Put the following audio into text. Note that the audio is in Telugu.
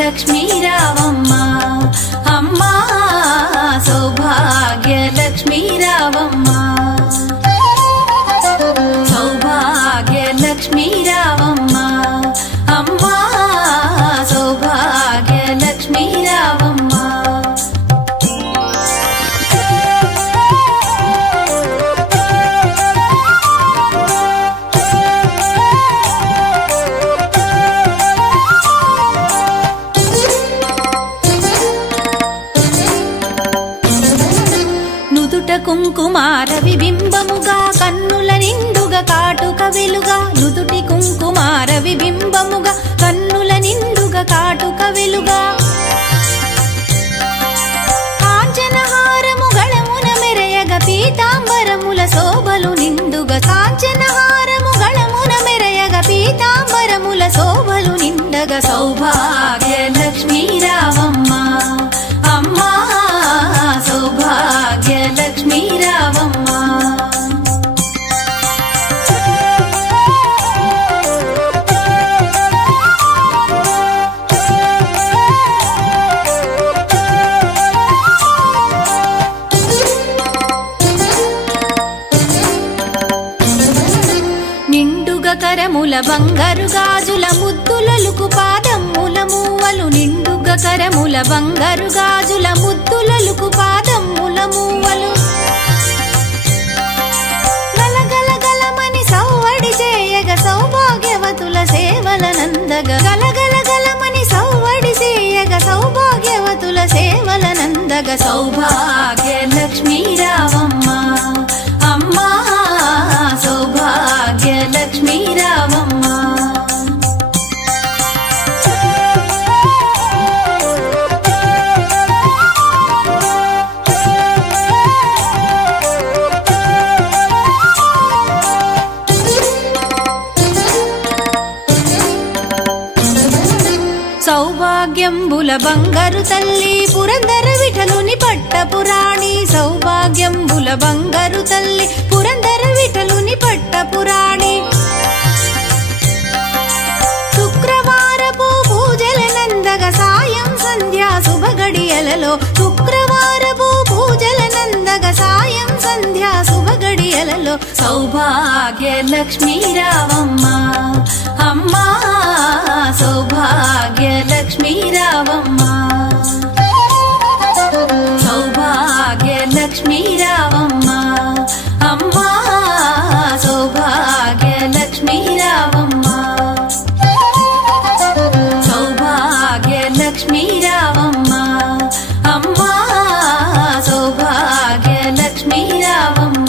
లక్ష్మీ రావమ్మ అమ్మ సౌభాగ్య లక్ష్మీ రావమ్మ సౌభాగ్య లక్ష్మీ రావమ్మ అమ్మ సౌభాగ్య లక్ష్మీ రావమ్మ కుంకుమార విబింబముగా కన్నుల నిండుగా కాటుక వెలుగా నుదుటి కుంకుమార విబింబముగా కన్నుల నిండుగా కాటుక వెలుగా కాంచనహారము గళమున మెరయగ పీతాంబరముల శోభలు నిండుగా కాంచనహారము గళమున మెరయగ పీతాంబరముల శోభలు నిండగా సౌభాగ్య లక్ష్మీ రావమ్మ అమ్మా సౌభాగ్య లక్ష్మీ రావమ్మ నిండుగా కరముల బంగారు గాజుల ముద్దులలుకు పాదమ్ముల మూవలు నిండుగా కరముల బంగారు గాజుల ముద్దులలుకు పాదమ్ముల మూవలు గలగలగలమని సౌవడి చేయగ సౌభాగ్యవతుల సేవల నందగ గలగలగలమని సౌవడి చేయగ సౌభాగ్యవతుల సేవల నందగ సౌభాగ్య లక్ష్మీ రావమ్మ అమ్మా సౌభాగ్య లక్ష్మీ రావమ్మ సౌభాగ్యంబుల బంగారు తల్లి పురందర విఠలుని పట్టపురాణి సౌభాగ్యంబుల బంగారు తల్లి పురందర విఠలుని పట్టపురాణి శుక్రవారపు పూజల నందగ సాయం సంధ్యా శుభగడియలలో శుక్రవారపు పూజల నందగ సాయం సంధ్యా శుభగడియలలో సౌభాగ్య లక్ష్మీ రావమ్మ అమ్మా సౌభాగ్య లక్ష్మీ రావమ్మ సౌభాగ్య లక్ష్మీ రావమ్మ అమ్మా సౌభాగ్య లక్ష్మీ రావమ్మ సౌభాగ్య లక్ష్మీ రావమ్మ అమ్మా సౌభాగ్య లక్ష్మీ రావమ్మ